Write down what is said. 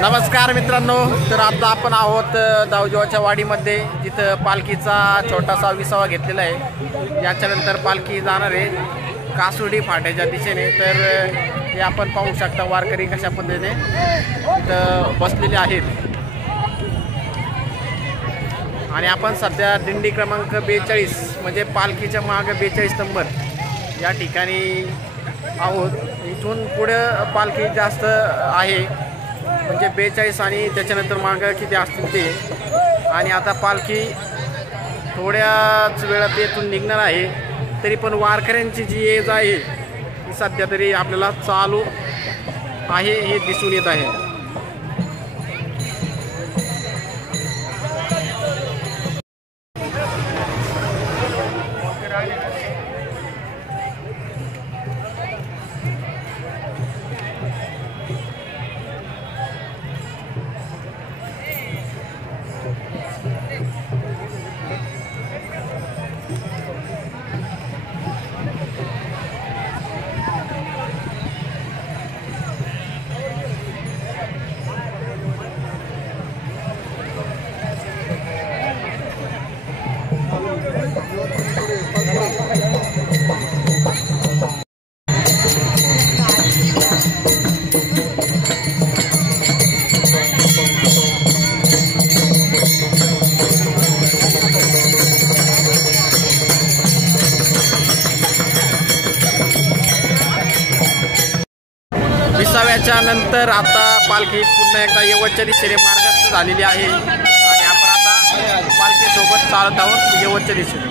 नमस्कार मित्रांनो, तर आता आपण आहोत दाऊजोच्या वाडीमध्ये, जिथं पालखीचा छोटासा विसावा घेतलेला आहे। याच्यानंतर पालखी जाणार आहे कासुर्डी फाट्याच्या दिशेने। तर हे आपण पाहू शकता वारकरी कशा पद्धतीने इथं बसलेले आहेत। आणि आपण सध्या दिंडी क्रमांक 42 म्हणजे पालखीच्या मागे 42 नंबर या ठिकाणी आहोत। इथून पुढे पालखी जास्त आहे, म्हणजे 42 आणि त्याच्यानंतर मागं किती असतील ते। आणि आता पालखी थोड्याच वेळात येथून निघणार आहे। तरी पण वारकऱ्यांची जी ये जा आहे ती सध्या तरी आपल्याला चालू आहे हे दिसून येत आहे। विसाव्याच्या नंतर आता पालखी पुन्हा एकदा यवतच्या दिशेने मार्गस्थ झालेली आहे। आणि आपण आता पालखीसोबत चालत आहोत यवतच्या दिशेने।